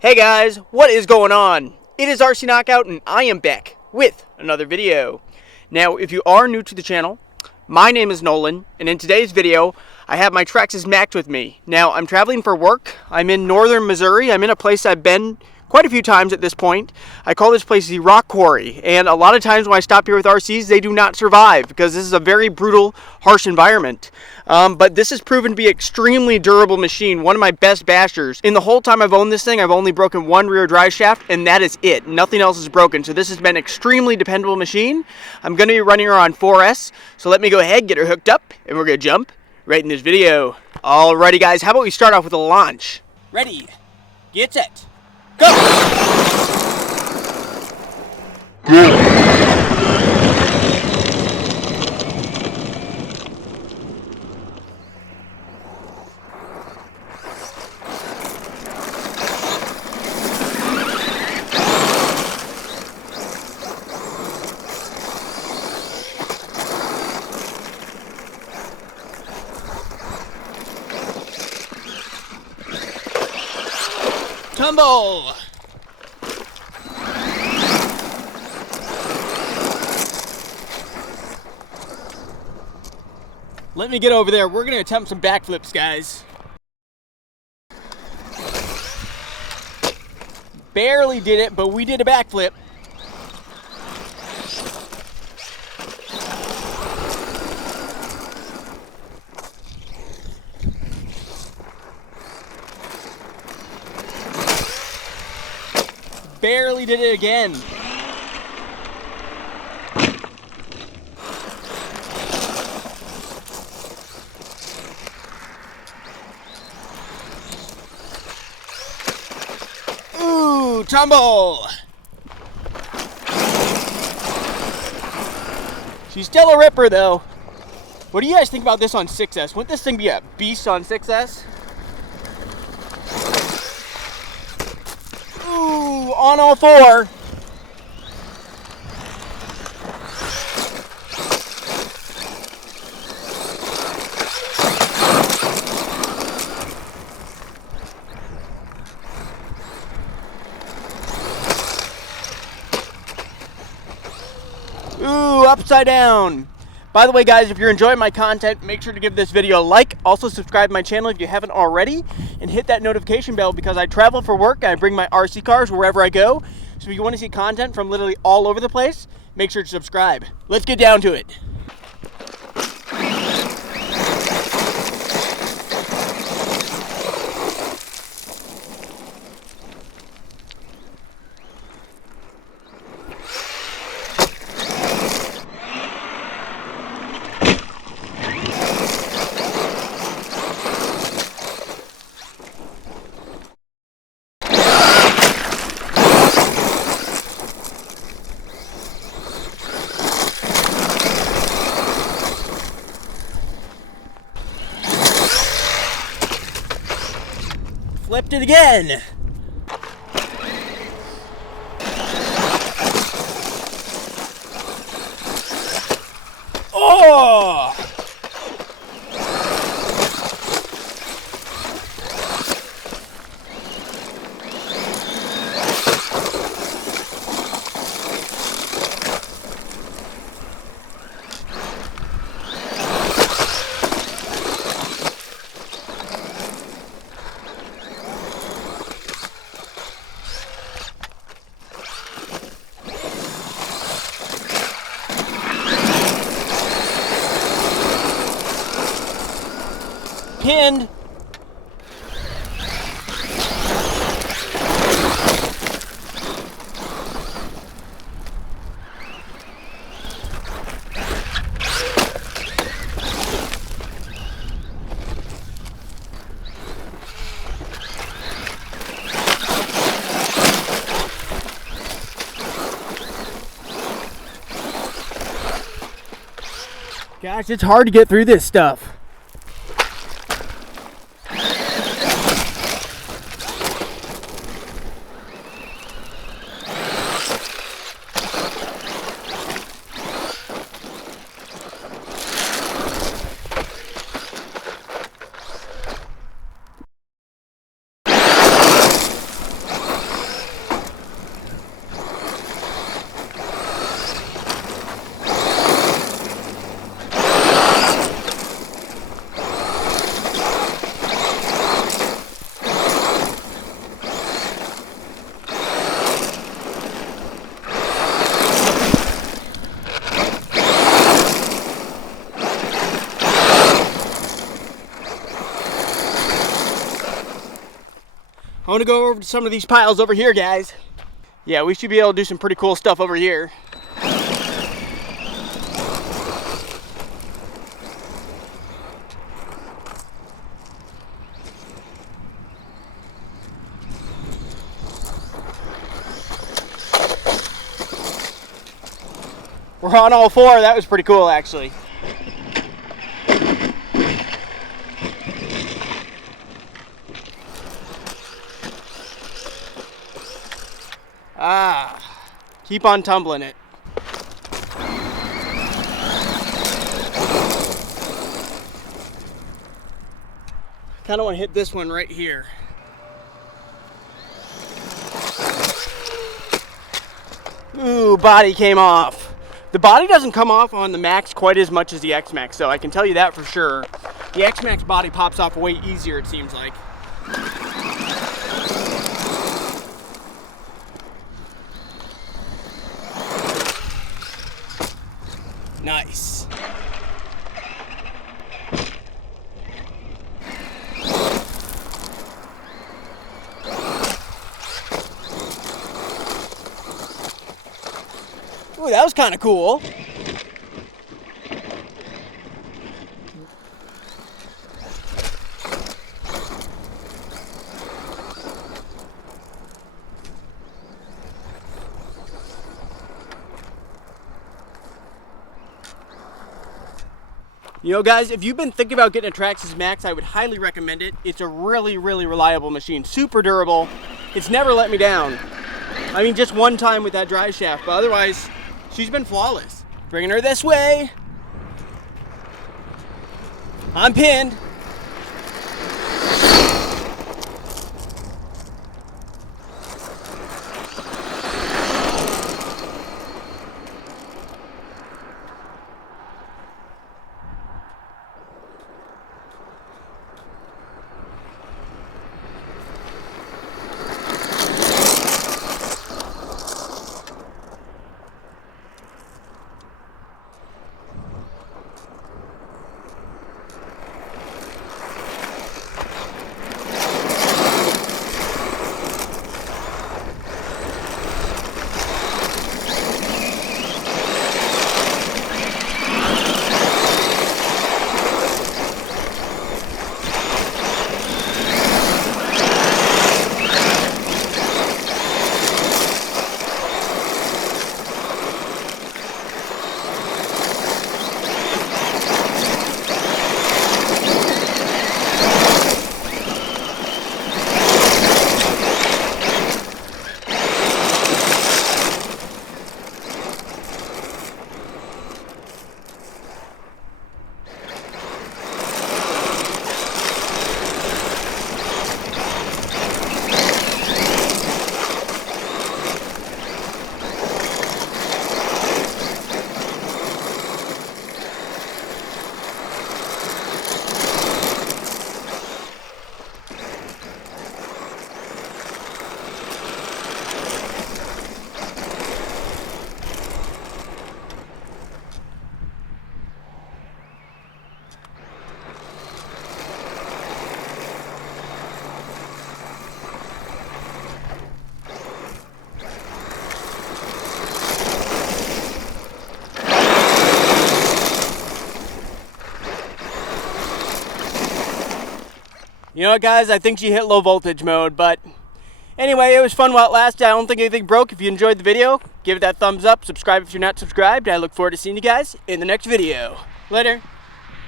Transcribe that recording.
Hey guys, what is going on? It is RC Knockout and I am back with another video. Now, if you are new to the channel, my name is Nolan, and in today's video, I have my Traxxas Maxx with me. Now, I'm traveling for work. I'm in northern Missouri. I'm in a place I've been quite a few times at this point. I call this place the Rock Quarry, and a lot of times when I stop here with RCs, they do not survive because this is a very brutal, harsh environment. But this has proven to be an extremely durable machine, one of my best bashers. In the whole time I've owned this thing, I've only broken one rear drive shaft, and that is it. Nothing else is broken, so this has been an extremely dependable machine. I'm going to be running her on 4S, so let me go ahead, get her hooked up, and we're going to jump right in this video. Alrighty guys, how about we start off with a launch? Ready, get set, go! Tumble! Let me get over there. We're gonna attempt some backflips, guys. Barely did it, but we did a backflip. Barely did it again. Ooh, tumble. She's still a ripper though. What do you guys think about this on 6S? Wouldn't this thing be a beast on 6S? Ooh, on all four. Ooh, upside down. By the way, guys, if you're enjoying my content, make sure to give this video a like. Also, subscribe to my channel if you haven't already, and hit that notification bell because I travel for work and I bring my RC cars wherever I go. So if you want to see content from literally all over the place, make sure to subscribe. Let's get down to it. Flipped it again. Oh! Pinned. Gosh, it's hard to get through this stuff. want to go over to some of these piles over here, guys. Yeah, we should be able to do some pretty cool stuff over here. We're on all four. That was pretty cool, actually. Keep on tumbling it. Kind of want to hit this one right here. Ooh, body came off. The body doesn't come off on the Max quite as much as the X Max, so I can tell you that for sure. The X Max body pops off way easier, it seems like. Nice. Ooh, that was kind of cool. You know, guys, if you've been thinking about getting a Traxxas Maxx, I would highly recommend it. It's a really, really reliable machine. Super durable. It's never let me down. I mean, just one time with that drive shaft, but otherwise, she's been flawless. Bringing her this way. I'm pinned. You know what, guys, I think she hit low voltage mode, but anyway, it was fun while it lasted. I don't think anything broke. If you enjoyed the video, give it that thumbs up, subscribe if you're not subscribed. I look forward to seeing you guys in the next video. Later.